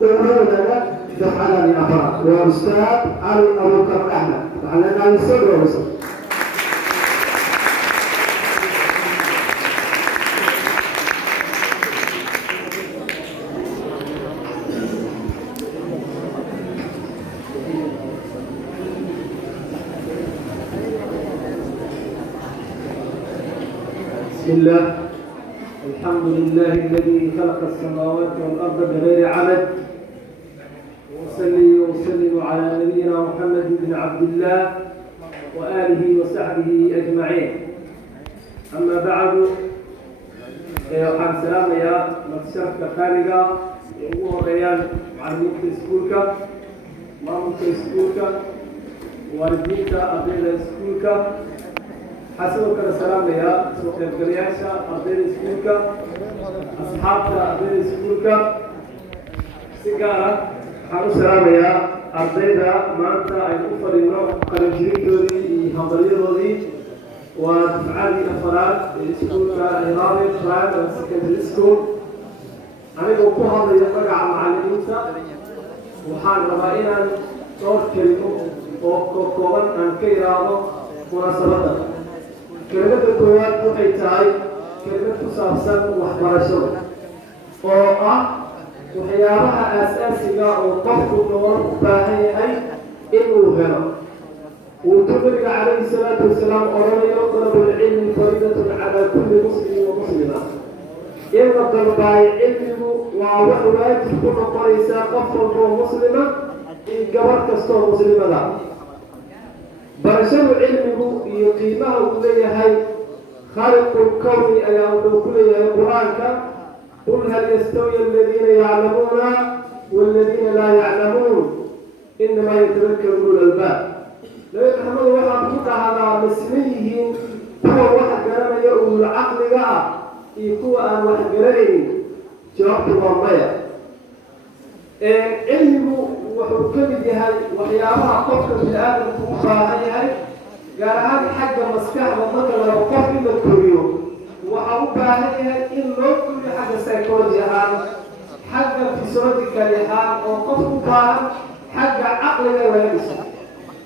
دولنا دفعنا لأفراد وأستاذ علي أبو بكر أحمد على الصدر والصدر. بسم الله الحمد لله الذي خلق السماوات والأرض بغير عمد وأصلي وأسلم على نبينا محمد بن عبد الله وآله وصحبه أجمعين. أما بعد waxaan salaamayaa madsharafka qaaliga ee ugu horeeyaan macallimiinta iskuulka, maamulka iskuulka, waalidiinta ardayda iskuulka. waxaan sidoo kale salaamayaa soo qaybgalayaasha ardayda iskuulka, asxaabta ardayda iskuulka. si gaar ah waxaan u salaamayaa ardayda maanta aynu u fadhino qalinjibintoodii iyo hambalyadoodii. waa dufcadii afaraad ee iskuulka Iraabi Primary Secondary School. anigoo ku hadlaya magaca macallimiinta waxaan rabaa inaan dhowr kelimo oo kooban aan ka iraado munaasabadda. kelimada koowaad waxay tahay kelimad ku saabsan waxbarashada oo ah waxyaabaha aasaasiga oo qofku nolol u baahan yahay inuu helo. والنبي عليه الصلاة والسلام قال طلب العلم فريضة على كل مسلم ومسلمة. إن طلب العلم وواجب كل قريسا قفل ومسلمة إن جبرت استوى مسلمة لا. برشل علمه يقيمه كلية هاي خالق الكون أيام كلية القرآن قل هل يستوي الذين يعلمون والذين لا يعلمون إنما يتذكر أولو الألباب. لأن محمد واحد كنت هذا مسلمين هو واحد كلام يقول العقل جاء يكون أن واحد جريء جواب الضمية. علمه وحكم جهل وحياها قفل في الآدم فهاي قال هذه حاجة مسكح وضمن لو قفل الكريو وحبها هي إلا كل حاجة سيكولوجيا حاجة فيسيولوجيا كليها وقفلها حاجة عقل جاي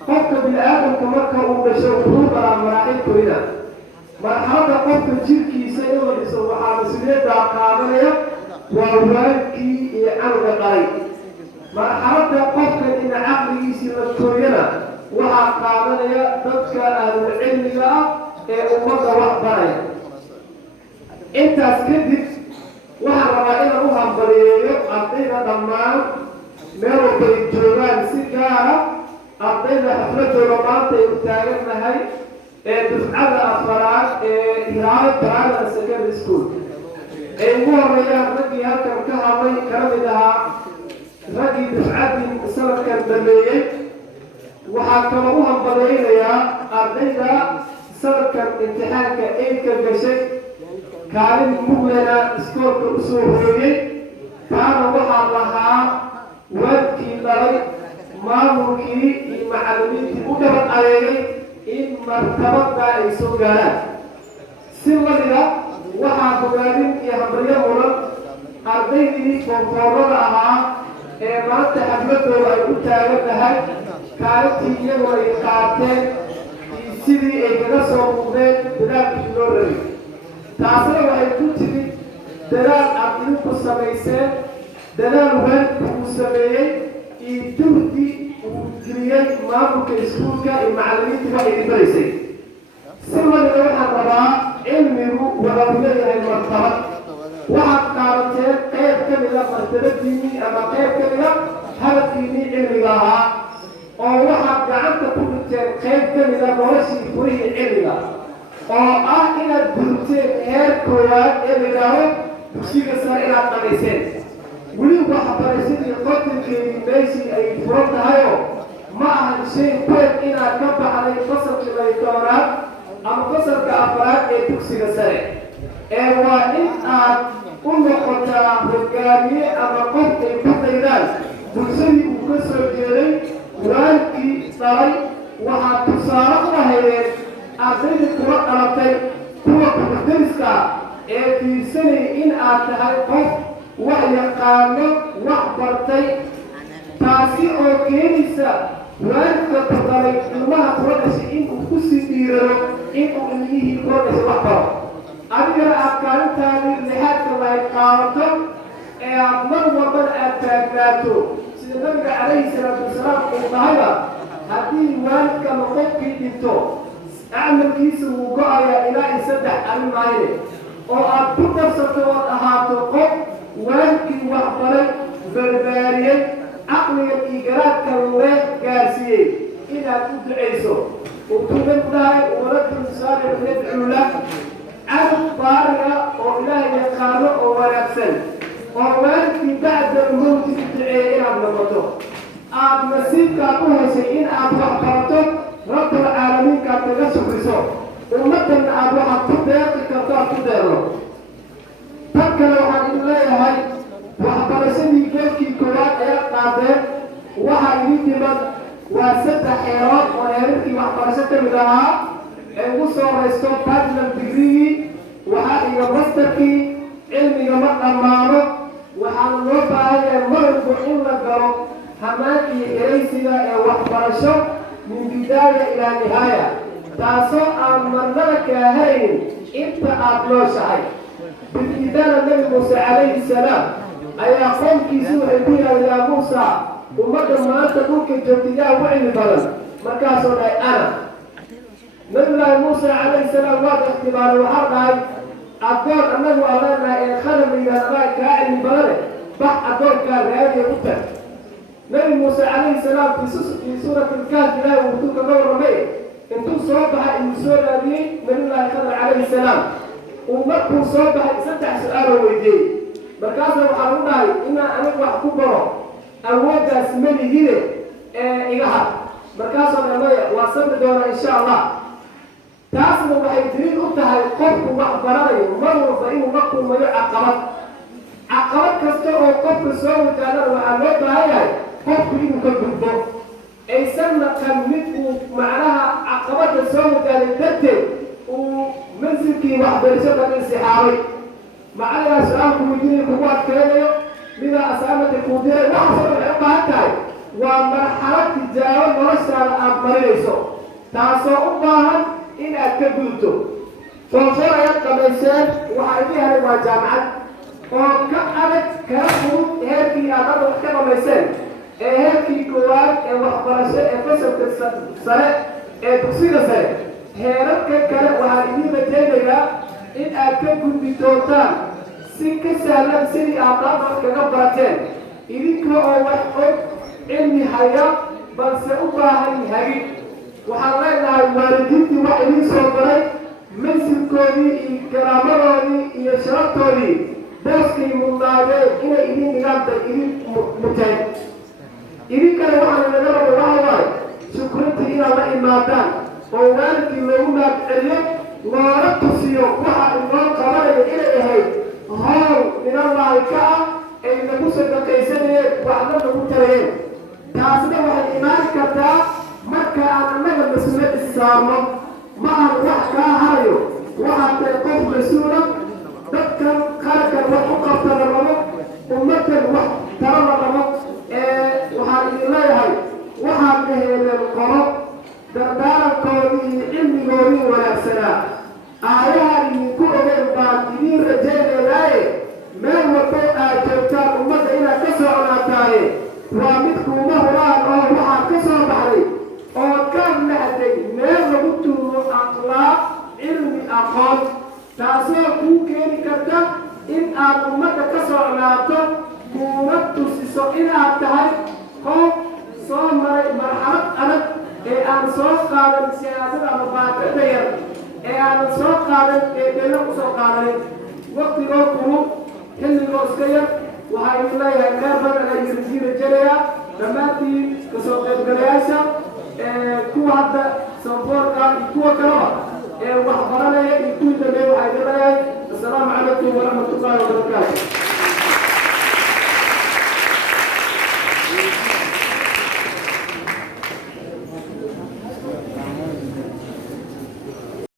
قفل بالآدم كمركة وبشوفه على مراحل كلنا. مرحلة قفل جيركي سيئة لسوء مسؤولية عقابية ووالكي أمر قريب. مرحلة قفل إن عقلي سيئة كلنا وعقابية ضدك أهل العلم أمة وحباية. أنت أسكدت وحرمائنا أهم بريئة أعطينا ضمان ميرو بيجوغان سيكارة أعطينا حفلة رمضان تاجرنا هاي دفعة أفراد إهراء براءة السكندري سكول. مو الرجال رجي هالكم كهربي كرمدها رجي دفعة سنة كان دليل وحكموها بضيعة يا أعطينا سنة كان امتحان كأين كجشك كان مغلنا سكول كأسوهي كان وحى لها وابكي لغاية maamulkii iyo macallimiintii u dhaban adeegay in martabada ay soo gaaraan. si lamida waxaa bogaadin iyo hambalyo mudan ardaydii koonfoorada ahaa ee maanta xafladooda ay u taagan tahay kaalintii iyagoo ay qaateen iyo sidii ay kaga soo muuqdeen dadaalkii loo rabay. taasina waxay ku timid dadaal aad idinku samayseen, dadaal waalidku uu sameeyey iyo juhdi uu geliyey maamulka iskuulka iyo macallimiinta waxay idinbaraysay. si lamida waxaan rabaa cilmigu wuxuu leeyahay martabad. waxaad qaadateen qayb ka mida martabadiinii ama qayb ka mida hadafkiinii cilmiga ahaa oo waxaad gacanta ku dhigteen qayb ka mida noloshii furihii cilmiga oo ah inaad gudubteen heer koowaad ee la yidhaaho dugsiga sare inaad dhamayseen. weli waxbarashadii qotankeedii meeshii ay furan tahayoo ma ahan shay kuweyn inaad ka baxday fasalkii laytoonaad ama fasalka afraad ee dugsiga sare waa in aad u noqotaa hogaamiye ama qof ay ku daydaan bulshadii uu ka soo jeeday waalidkii dhalay. waxaad tusaale u ahaydeen ardayda kuwa dhalatay kuwa kumadariska ee fiirsanay in aad tahay qof wax yaqaano wax barta bartay taasi oo keenaysa waalidka bartay ilmaha kula dhashay inuu ku sii dhiirado inuu ilmihii kula dhashay wax baro adigana aad kaalintaadii lixaadka lahayd qaadato ee aad mar walbana aad taagnaato sida nabiga calayhi salaatu wasalaam uu dhahayba haddii waalidka qofkii dhinto acmalkiisa wuu go-ayaa ilaa in 3 arrin maayne oo aad ku darsato ood ahaato qof waalidkii wax baray barbaariyey caqliga iyo garaadka loo gaarsiiyey inaad u ducayso وتوبن الله ولد صالح يدعو له عبد بارئ وإله يقارئ ويكسل ووالد بعد الموت يدعي إلى الموت أب نسيب كابوه سيئين أب وحبرته رب العالمين كابتغسه بسوء ومثل أب وحبرته كابتغسه تديره تكلوا عن الله هاي وحبرسني كيفكي كوات يقابل وحيريد من وست حيرات ويركي وحبرسته بدها وصور ريستو بادلن ديجري وحائي مستركي علمي مقاماره وحان وفاها مرض إلا قرب حماكي إليسنا وحبرشو من بداية إلى نهاية تاسو أمرناك هين إنت أبلو شعي بالإدانة النبي موسى عليه السلام أي قوم كيسوه بها يا موسى ومدى ما أنت ممكن جبتياه وعلي بلد مركاسو لأي أنا نبي الله موسى عليه السلام واضح اختبار وحرد هاي أدور أنه أمامنا إن خلم إلى نباي كاعلي بلده بح أدور كان هذه متى نبي موسى عليه السلام في سورة الكهف لا وردوك دور ربيه انتم صوبها إن سورة دي نبي الله خضر عليه السلام ومركو صوبها ستح سؤال ويدي مركاسة وحرمنا إنا أنقوح كبره أود اسمني هنا إلها مركاسة نمية وصلت دونا إن شاء الله تاسم وحيدرين أنتها القف وحبراني ومروا فإنه مقم ويعقبت عقبت كستر وقف سوى تعالى وعلوت هاي قف إنه كالبدو أي سنة كمته معناها عقبت سوى تعالى تتل ومنزلكي وحبرشة الانسحاري معنا سؤالكم يجيني كبوات كلامي لذا أسامة الكودية وحصل العقبات ومرحلة تجاوز مرسل أبمريسو تاسو أباها إن أكبرتو فالفورة يبقى ميسان وحايديها لما جامعات وكأبت كرفو هيركي أدار وحكما ميسان هيركي كوار وحبرشة فسر سنة بقصير سنة هيركي كرف وحايديها تيبيها إن أكبرتوتان سكة سهلة سيدي أعطابك كغبرتين إذن أو وحقك علمي حياة بل سأباها هاي وحرينا الوالدين وإلين صبري منسلكوني كرامروني يشرطوني بوسكي ممناعي إلى إلين نغادة إلين متين إلين كان وحنا نغرب وحواي شكرتي إلى الله إمادان ووالدي لهما بأليك وردت سيو وحا إنوان قبالي إلى إهي هاو من الله كأ أي نبوسة بقيسانية وعلم نبوترين تاسده وحا إيمان كتا marka aan anaga mas'uuliyad isaamo ma aan wax ka hayo waxa ay qof mas'uul dadka qaranka wax u qabtaan rabo ummadda wax tarana rabo waxa ay leeyahay waxa ka heleen qoro dardaarankoodii cilmigoodii wanaagsanaa aayahan ku ogeyn baan idin rajaynayaa meel walba aad joogtaan ummadda inaad ka soconaataay waa mid kuuma horaan oo waxaad ka soo baxday oo kan lahday meel lagu tuuro akhlaaq cilmi aqoon taasoo kuu keeni karta in aad ummadda ka socnaato kuuna tusiso inaad tahay qof soo maray marxalad adag ee aan soo qaadan siyaasada ama baakada yar ee aanan soo qaadan ee dheelo ku soo qaadanin waqtigoo kulub xilligoo iska yar waxaa idin leeyahay meel badan ayuu rajaynayaa dhammaantiin kasoo qaybgalayaasha kuwa hadda safoorka iyo kuwa kaleba wax baranaya iyo kuwii dambeeya waxaa idin leeyahay assalaamu calaykum waraxmatullaahi wabarakaatu